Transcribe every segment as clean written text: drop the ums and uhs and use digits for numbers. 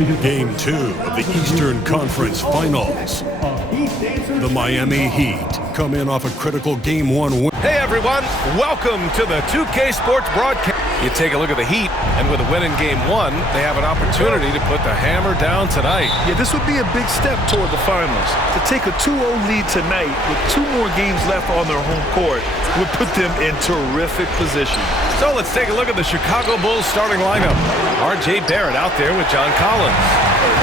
Game 2 of the Eastern Conference Finals. The Miami Heat come in off a critical Game 1 win. Hey everyone, welcome to the 2K Sports broadcast. You take a look at the Heat, and with a win in Game 1, they have an opportunity to put the hammer down tonight. Yeah, this would be a big step toward the finals. To take a 2-0 lead tonight with 2 more games left on their home court would put them in terrific position. So let's take a look at the Chicago Bulls starting lineup. R.J. Barrett out there with John Collins.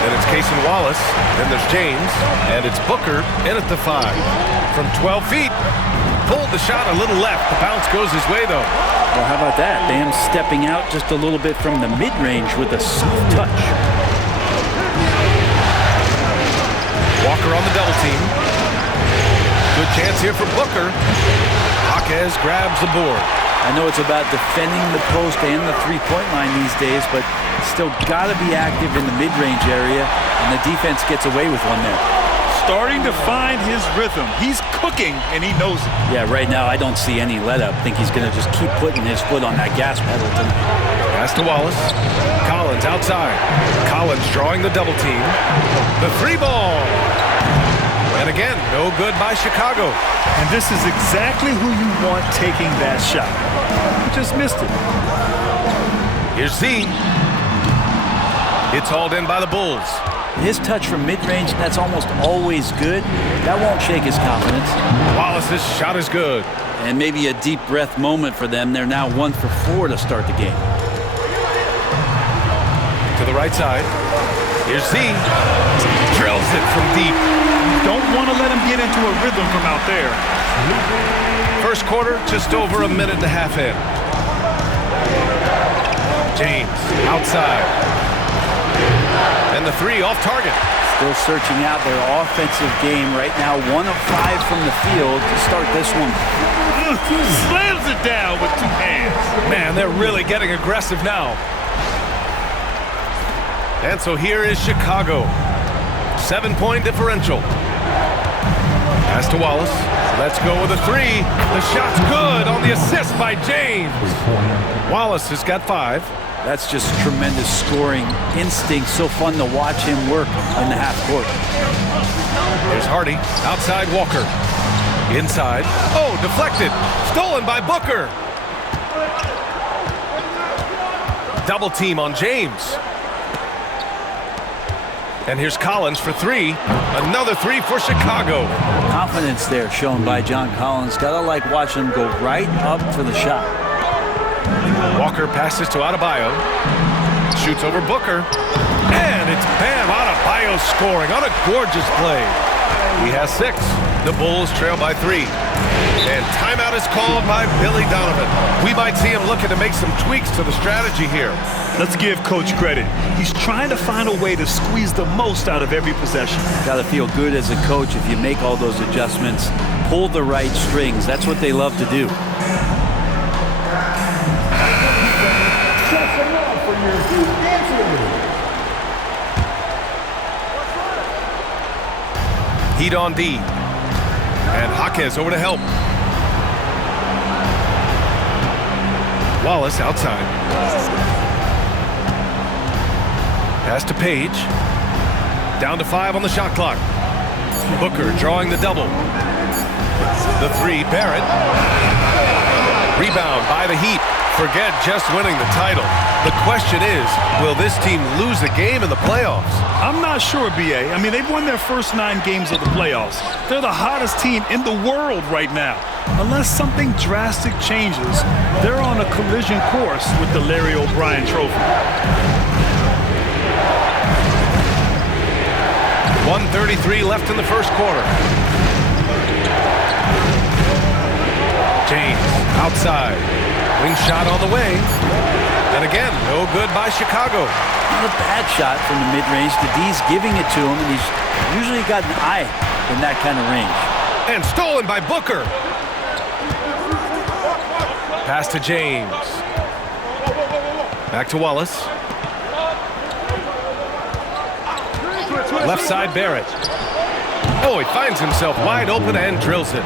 Then it's Cason Wallace, then there's James, and it's Booker in at the 5. From 12 feet, pulled the shot a little left. The bounce goes his way, though. Well, how about that? Bam stepping out just a little bit from the mid-range with a soft touch. Walker on the double team. Good chance here for Booker. Jaquez grabs the board. I know it's about defending the post and the three-point line these days, but still got to be active in the mid-range area, and the defense gets away with one there. Starting to find his rhythm. He's cooking, and he knows it. Yeah, right now I don't see any let-up. I think he's going to just keep putting his foot on that gas pedal tonight. Pass to Wallace. Collins outside. Collins drawing the double team. The 3-ball. And again, no good by Chicago. And this is exactly who you want taking that shot. He just missed it. Here's Z. It's hauled in by the Bulls. His touch from mid-range, that's almost always good. That won't shake his confidence. Wallace's shot is good. And maybe a deep breath moment for them. They're now 1 for 4 to start the game. To the right side. Here's Z. Drills it from deep. Don't want to let him get into a rhythm from out there. First quarter, just over a minute and a half in. James, outside. And the 3 off target. Still searching out their offensive game right now. 1 of 5 from the field to start this one. Slams it down with 2 hands. Man, they're really getting aggressive now. And so here is Chicago. 7-point differential. Pass to Wallace. Let's go with a 3. The shot's good on the assist by James. Wallace has got 5. That's just tremendous scoring instinct. So fun to watch him work in the half court. There's Hardy. Outside Walker. Inside. Oh, deflected. Stolen by Booker. Double team on James. And here's Collins for 3. Another 3 for Chicago. Confidence there shown by John Collins. Gotta like watching him go right up for the shot. Walker passes to Adebayo. Shoots over Booker. And it's Bam Adebayo scoring on a gorgeous play. He has 6. The Bulls trail by 3. And timeout is called by Billy Donovan. We might see him looking to make some tweaks to the strategy here. Let's give Coach credit. He's trying to find a way to squeeze the most out of every possession. Gotta feel good as a coach if you make all those adjustments. Pull the right strings. That's what they love to do. Heat on D. And Jaquez over to help. Wallace outside. Pass to Page. Down to 5 on the shot clock. Booker drawing the double. The 3, Barrett. Rebound by the Heat. Forget just winning the title. The question is, will this team lose a game in the playoffs? I'm not sure, B.A. I mean, they've won their first 9 games of the playoffs. They're the hottest team in the world right now. Unless something drastic changes, they're on a collision course with the Larry O'Brien Trophy. 1:33 left in the first quarter. James outside. Wing shot on the way. And again, no good by Chicago. Not a bad shot from the mid-range. The D's giving it to him, and he's usually got an eye in that kind of range. And stolen by Booker. Pass to James. Back to Wallace. Left side Barrett. Oh, he finds himself wide open and drills it.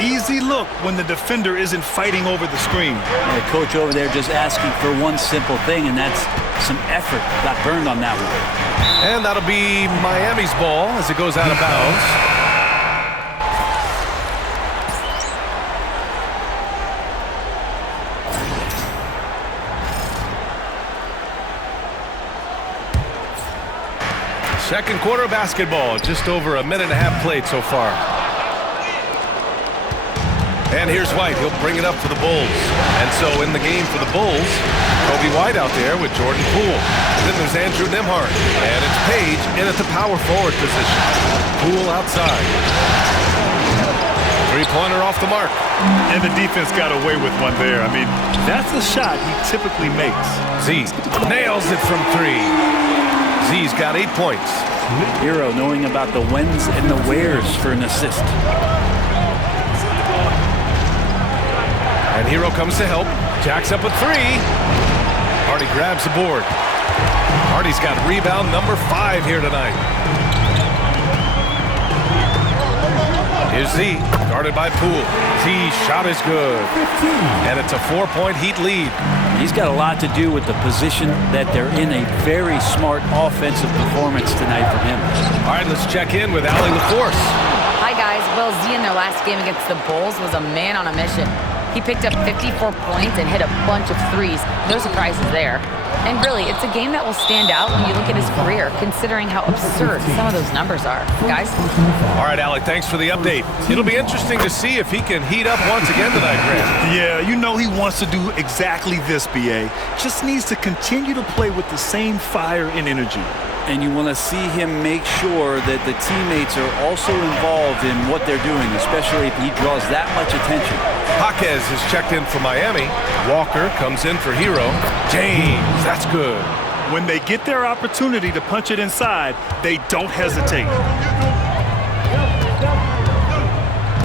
Easy look when the defender isn't fighting over the screen. And the coach over there just asking for one simple thing, and that's some effort. Got burned on that one. And that'll be Miami's ball as it goes out of bounds. Second quarter basketball, just over a minute and a half played so far. And here's White. He'll bring it up for the Bulls. And so in the game for the Bulls, Kobe White out there with Jordan Poole. Then there's Andrew Nembhard. And it's Page in at the power forward position. Poole outside. Three-pointer off the mark. And the defense got away with one there. I mean, that's a shot he typically makes. Z nails it from three. Z's got 8 points. Herro knowing about the whens and the wheres for an assist. And Herro comes to help. Jacks up with three. Hardy grabs the board. Hardy's got rebound number 5 here tonight. Here's Z, guarded by Poole. Z's shot is good. And it's a 4-point Heat lead. He's got a lot to do with the position that they're in. A very smart offensive performance tonight from him. All right, let's check in with Allie LaForce. Hi, guys. Well, Z in their last game against the Bulls was a man on a mission. He picked up 54 points and hit a bunch of threes. No surprises there. And really, it's a game that will stand out when you look at his career, considering how absurd some of those numbers are. Guys? All right, Alec, thanks for the update. It'll be interesting to see if he can heat up once again tonight, Grant. Yeah, you know he wants to do exactly this, B.A. Just needs to continue to play with the same fire and energy. And you want to see him make sure that the teammates are also involved in what they're doing, especially if he draws that much attention. Jaquez is checked in for Miami. Walker comes in for Herro. James, that's good. When they get their opportunity to punch it inside, they don't hesitate.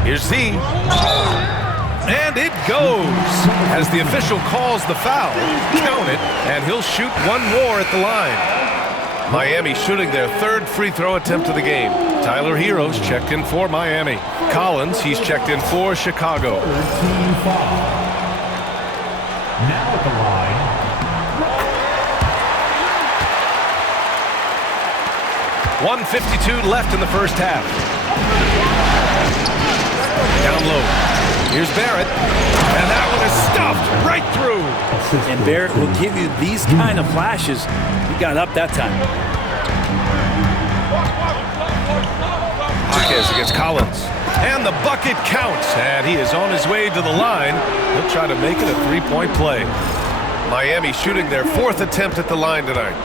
Here's Z. And it goes. As the official calls the foul, count it, and he'll shoot one more at the line. Miami shooting their 3rd free throw attempt of the game. Tyler Herro's checked in for Miami. Collins, he's checked in for Chicago. 13 foul. Now at the line. 1:52 left in the first half. Down low. Here's Barrett. And that one is stuffed right through. And Barrett will give you these kind of flashes. He got up that time. Jaquez against Collins. And the bucket counts. And he is on his way to the line. He'll try to make it a 3-point play. Miami shooting their 4th attempt at the line tonight.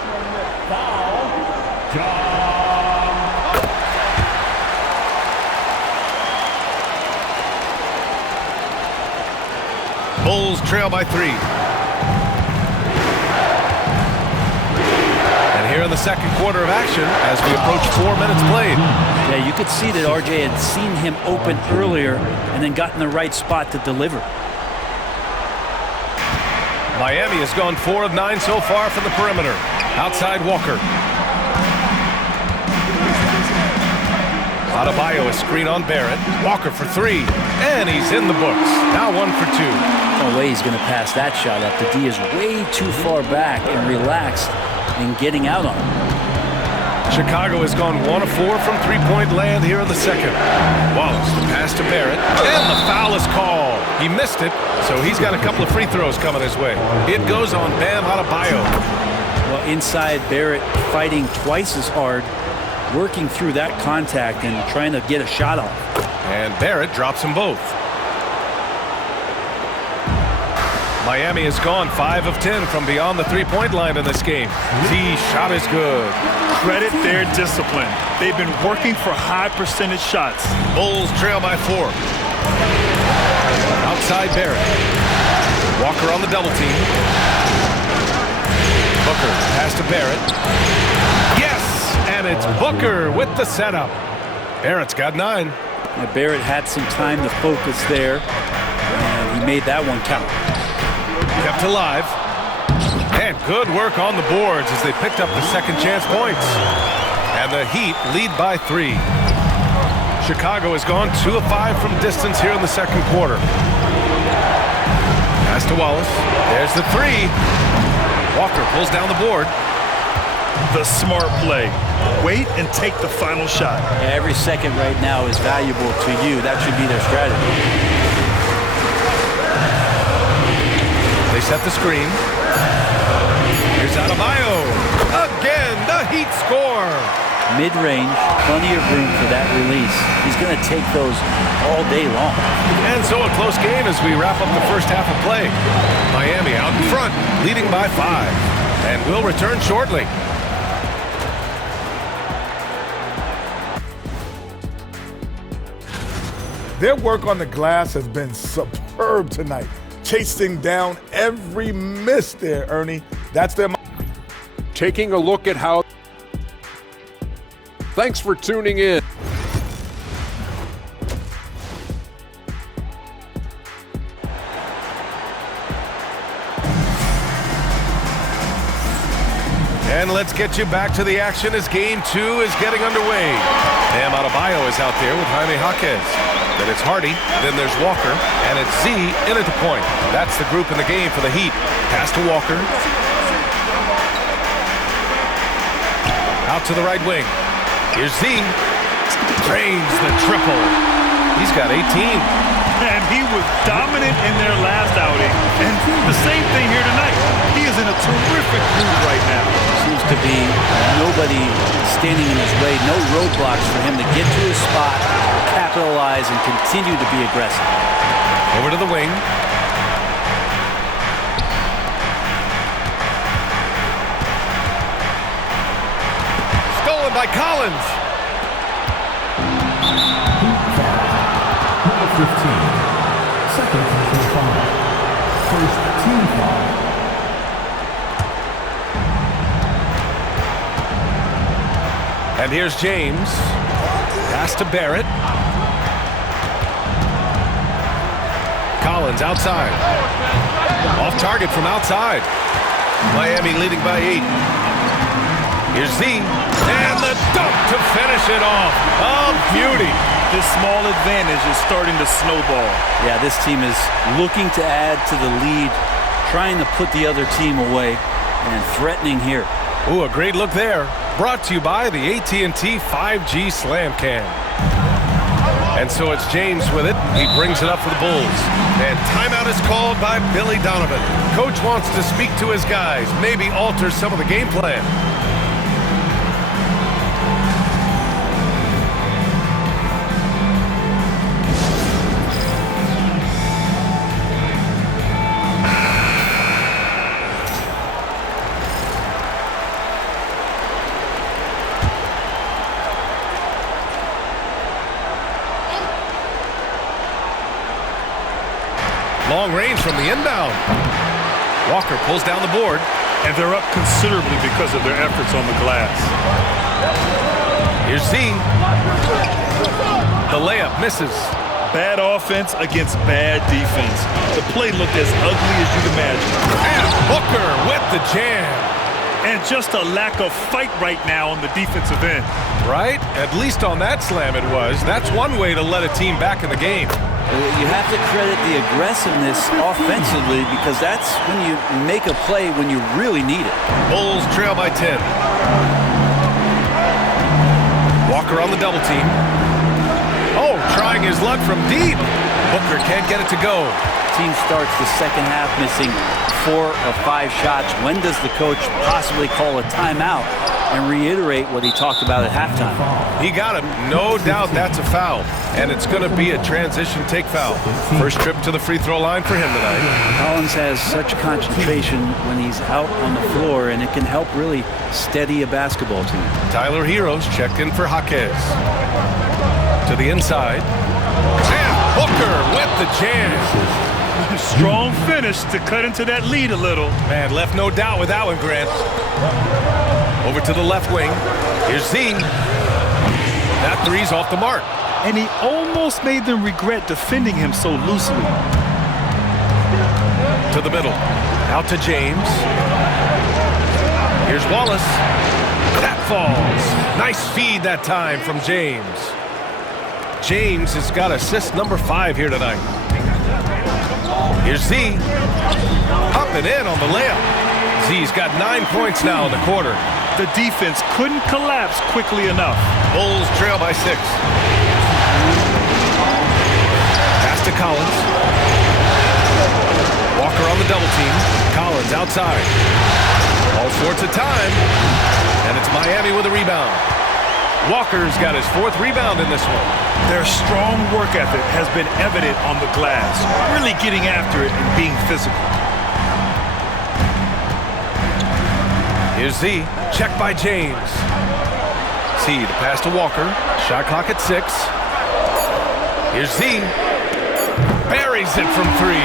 Bulls trail by 3. And here in the second quarter of action as we approach 4 minutes played. Yeah, you could see that RJ had seen him open earlier and then got in the right spot to deliver. Miami has gone 4 of 9 so far from the perimeter. Outside Walker. Adebayo is screen on Barrett. Walker for 3. And he's in the books. Now 1 for 2. No way he's going to pass that shot up. The D is way too far back and relaxed in getting out on him. Chicago has gone 1 of 4 from three-point land here in the second. Wallace, the pass to Barrett. And the foul is called. He missed it, so he's got a couple of free throws coming his way. It goes on Bam Adebayo. Well, inside, Barrett fighting twice as hard, working through that contact and trying to get a shot off. And Barrett drops them both. Miami has gone 5 of 10 from beyond the three-point line in this game. The shot is good. Credit their discipline. They've been working for high percentage shots. Bulls trail by 4. Outside Barrett. Walker on the double team. Booker pass to Barrett. Yes! And it's Booker with the setup. Barrett's got 9. Now, Barrett had some time to focus there, and he made that one count. Kept alive. And good work on the boards as they picked up the second chance points. And the Heat lead by 3. Chicago has gone 2 of 5 from distance here in the second quarter. Pass to Wallace. There's the 3. Walker pulls down the board. the smart play. Wait and take the final shot. Every second right now is valuable to you. That should be their strategy. They set the screen. Here's Adebayo. Again, the Heat score. Mid-range, plenty of room for that release. He's going to take those all day long. And so a close game as we wrap up the first half of play. Miami out in front, leading by 5. And we'll return shortly. Their work on the glass has been superb tonight. Chasing down every miss there, Ernie. That's their... Taking a look at how... Thanks for tuning in. And let's get you back to the action as game 2 is getting underway. Bam Adebayo is out there with Jaime Jaquez. Then it's Hardy, then there's Walker, and it's Z in at the point. That's the group in the game for the Heat. Pass to Walker. Out to the right wing. Here's Z. Drains the triple. He's got 18. And he was dominant in their last outing. And the same thing here tonight. He is in a terrific mood right now. Seems to be nobody standing in his way, no roadblocks for him to get to his spot, capitalize, and continue to be aggressive. Over to the wing. Stolen by Collins. Number 15. Second personal foul. First team foul. And here's James. Pass to Barrett. Collins outside. Off target from outside. Miami leading by 8. Here's Z. And the dunk to finish it off. A beauty. This small advantage is starting to snowball. Yeah, this team is looking to add to the lead, trying to put the other team away, and threatening here. Ooh, a great look there. Brought to you by the AT&T 5G Slam Cam. And so it's James with it. He brings it up for the Bulls. And timeout is called by Billy Donovan. Coach wants to speak to his guys, maybe alter some of the game plan. Long range from the inbound. Walker pulls down the board. And they're up considerably because of their efforts on the glass. Here's Z. The layup misses. Bad offense against bad defense. The play looked as ugly as you'd imagine. And Booker with the jam. And just a lack of fight right now on the defensive end. Right? At least on that slam it was. That's one way to let a team back in the game. You have to credit the aggressiveness offensively because that's when you make a play when you really need it. Bulls trail by 10. Walker on the double team. Oh, trying his luck from deep. Booker can't get it to go. Team starts the second half missing 4 of 5 shots. When does the coach possibly call a timeout and reiterate what he talked about at halftime? He got him. No doubt that's a foul. And it's going to be a transition take foul. First trip to the free throw line for him tonight. Collins has such concentration when he's out on the floor, and it can help really steady a basketball team. Tyler Heroes checked in for Jaquez. To the inside. And Booker with the jam. Strong finish to cut into that lead a little. Man, left no doubt with that one, Grant. Over to the left wing. Here's Z. That three's off the mark. And he almost made them regret defending him so loosely. To the middle. Out to James. Here's Wallace. That falls. Nice feed that time from James. James has got assist number 5 here tonight. Here's Z. Up and in on the layup. Z's got 9 points now in the quarter. The defense couldn't collapse quickly enough. Bulls trail by 6. Pass to Collins. Walker on the double team. Collins outside. All sorts of time. And it's Miami with a rebound. Walker's got his 4th rebound in this one. Their strong work ethic has been evident on the glass, really getting after it and being physical. Here's Z. Check by James. Z to pass to Walker. Shot clock at 6. Here's Z. Buries it from 3.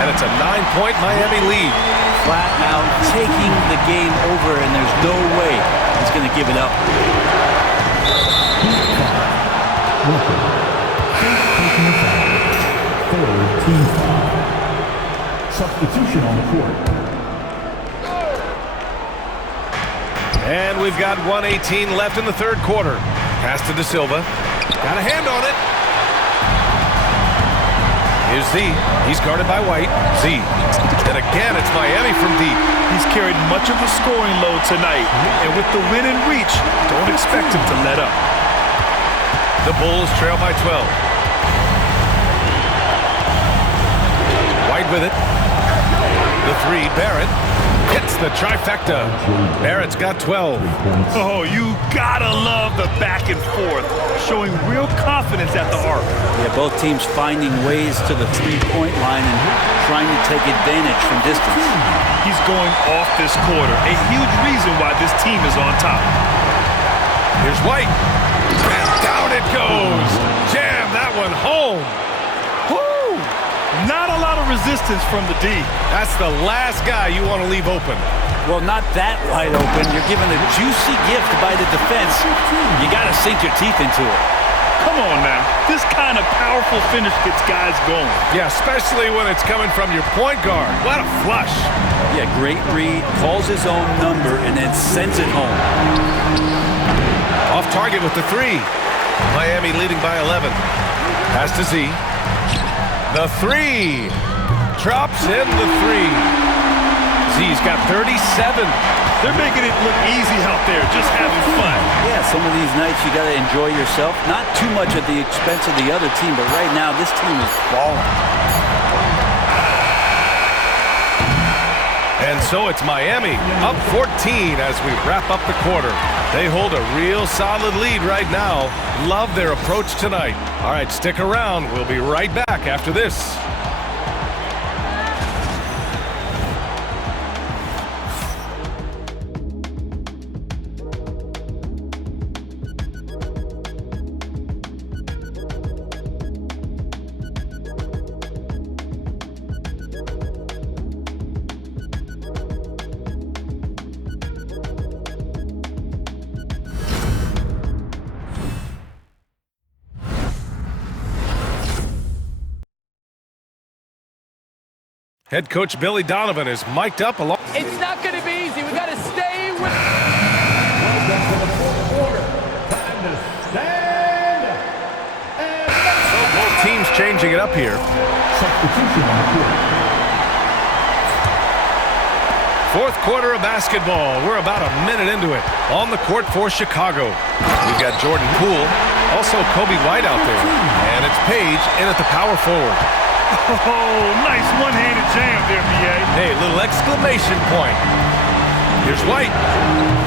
And it's a 9-point Miami lead. Flat out taking the game over, and there's no way he's going to give it up. Taking the foul. 4th team foul. Substitution on the court. And we've got 1:18 left in the 3rd quarter. Pass to De Silva. Got a hand on it. Here's Z. He's guarded by White. Z. And again, it's Miami from deep. He's carried much of the scoring load tonight, and with the win in reach, don't expect him to let up. The Bulls trail by 12. White with it. The 3, Barrett. Hits the trifecta. Barrett's got 12. Oh, you gotta love the back and forth, showing real confidence at the arc. Yeah, both teams finding ways to the 3-point line and trying to take advantage from distance. He's going off this quarter, a huge reason why this team is on top. Here's White. And down it goes. Jam that one home. Woo! Not a lot of resistance from the D. That's the last guy you want to leave open. Well, not that wide open. You're given a juicy gift by the defense. You got to sink your teeth into it. Come on now. This kind of powerful finish gets guys going. Yeah, especially when it's coming from your point guard. What a flush. Yeah, great read. Calls his own number and then sends it home. Off target with the 3. Miami leading by 11. Pass to Z. The 3. Drops in the 3. Z's got 37. They're making it look easy out there, just having fun. Yeah, some of these nights you got to enjoy yourself. Not too much at the expense of the other team, but right now this team is balling. And so it's Miami up 14 as we wrap up the quarter. They hold a real solid lead right now. Love their approach tonight. All right, stick around. We'll be right back after this. Head coach Billy Donovan is mic'd up along. It's not going to be easy. We got to stay with. Welcome to the 4th quarter. Time to stand. So both teams changing it up here. Substitution on the court. 4th quarter of basketball. We're about a minute into it. On the court for Chicago. We've got Jordan Poole, also Kobe White out there. And it's Page in at the power forward. Oh, nice one-handed jam there, B.A. Hey, little exclamation point. Here's White.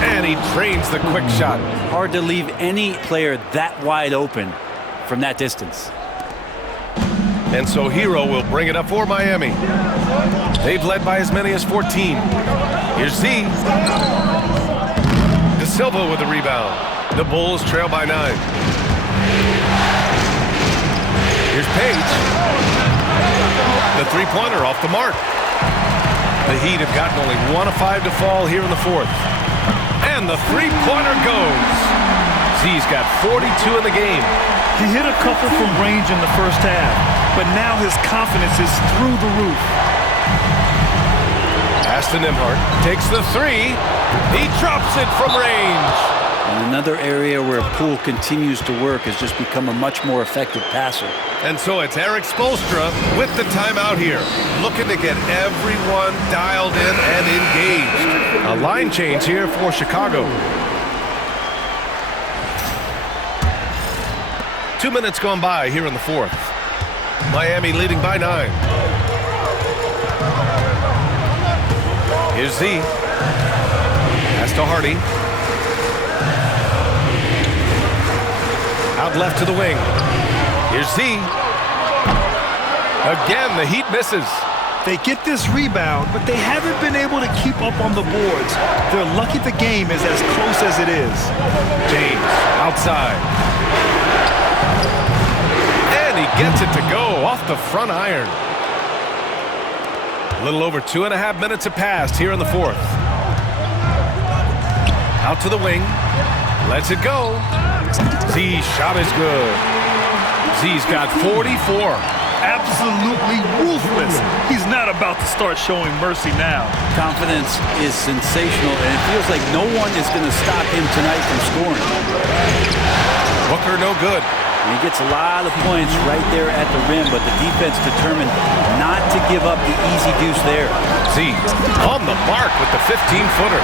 And he drains the quick shot. Hard to leave any player that wide open from that distance. And so Hero will bring it up for Miami. They've led by as many as 14. Here's Z. De Silva with the rebound. The Bulls trail by 9. Here's Page. The three-pointer off the mark. The Heat have gotten only 1 of 5 to fall here in the 4th. And the three-pointer goes. Z's got 42 in the game. He hit a couple from range in the first half, but now his confidence is through the roof. Pass to Nembhard. Takes the 3. He drops it from range. And Another area where Poole continues to work, has just become a much more effective passer. And so it's Eric Spoelstra with the timeout here, looking to get everyone dialed in and engaged. A line change here for Chicago. 2 minutes gone by here in the fourth. Miami leading by 9. Here's Z. Pass to Hardy. Out left to the wing. Here's Z. Again, the Heat misses. They get this rebound, but they haven't been able to keep up on the boards. They're lucky the game is as close as it is. James outside. And he gets it to go off the front iron. A little over 2.5 minutes have passed here in the fourth. Out to the wing. Lets it go. Z's shot is good. Z's got 44. Absolutely ruthless. He's not about to start showing mercy now. Confidence is sensational, and it feels like no one is going to stop him tonight from scoring. Booker no good. And he gets a lot of points right there at the rim, but the defense determined not to give up the easy deuce there. Z on the mark with the 15-footer.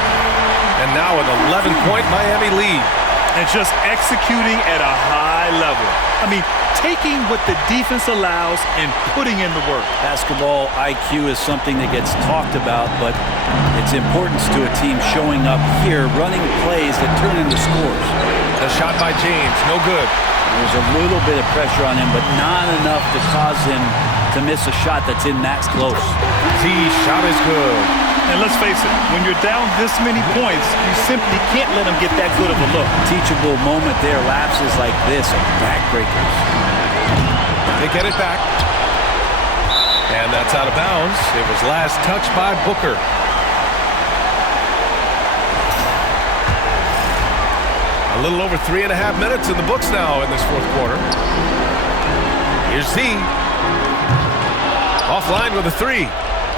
And now an 11-point Miami lead. And just executing at a high level. I mean, taking what the defense allows and putting in the work. Basketball IQ is something that gets talked about, but its importance to a team showing up here, running plays that turn into scores. The shot by James, no good. There's a little bit of pressure on him, but not enough to cause him to miss a shot that's in that close. Z's shot is good. And let's face it, when you're down this many points, you simply can't let them get that good of a look. Teachable moment there. Lapses like this are backbreakers. They get it back. And that's out of bounds. It was last touched by Booker. A little over 3.5 minutes in the books now in this fourth quarter. Here's Z. Offline with a 3.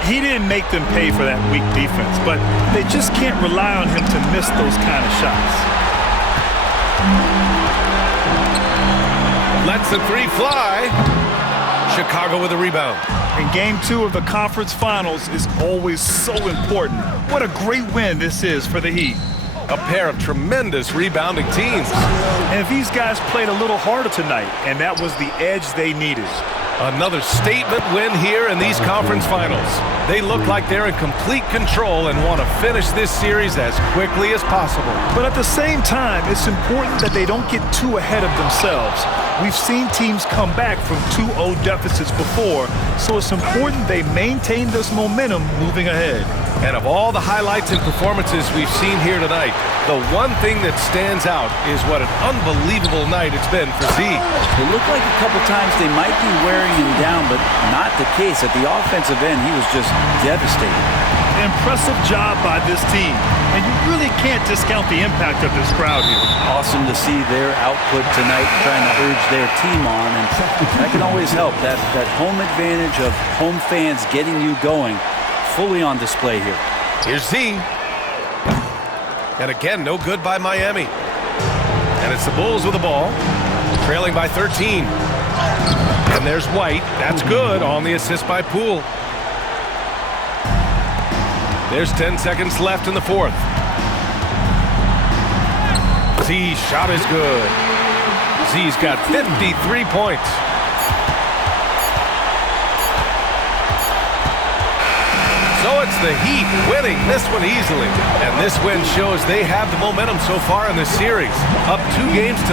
He didn't make them pay for that weak defense, but they just can't rely on him to miss those kind of shots. Lets the 3 fly. Chicago with a rebound. And game 2 of the conference finals is always so important. What a great win this is for the Heat. A pair of tremendous rebounding teams. And these guys played a little harder tonight, and that was the edge they needed. Another statement win here in these conference finals. They look like they're in complete control and want to finish this series as quickly as possible. But at the same time, it's important that they don't get too ahead of themselves. We've seen teams come back from 2-0 deficits before, so it's important they maintain this momentum moving ahead. And of all the highlights and performances we've seen here tonight, the one thing that stands out is what an unbelievable night it's been for Z. It looked like a couple times they might be wearing him down, but not the case. At the offensive end, he was just devastating. Impressive job by this team, and you really can't discount the impact of this crowd here. Awesome to see their output tonight, trying to urge their team on, and that can always help. That home advantage of home fans getting you going, fully on display here. Here's Z. And again, no good by Miami. And it's the Bulls with the ball, trailing by 13. And there's White. That's good on the assist by Poole. There's 10 seconds left in the fourth. Z's shot is good. Z's got 53 points. So it's the Heat winning this one easily. And this win shows they have the momentum so far in this series. Up 2 games to